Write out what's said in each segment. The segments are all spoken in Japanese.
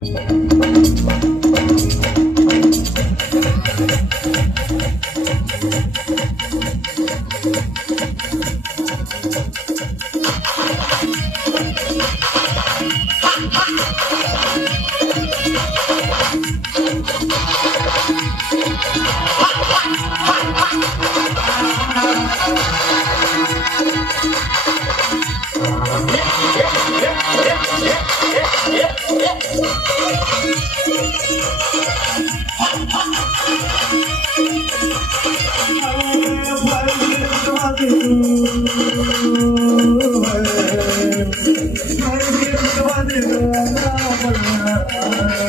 Thank 那我问你。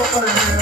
open.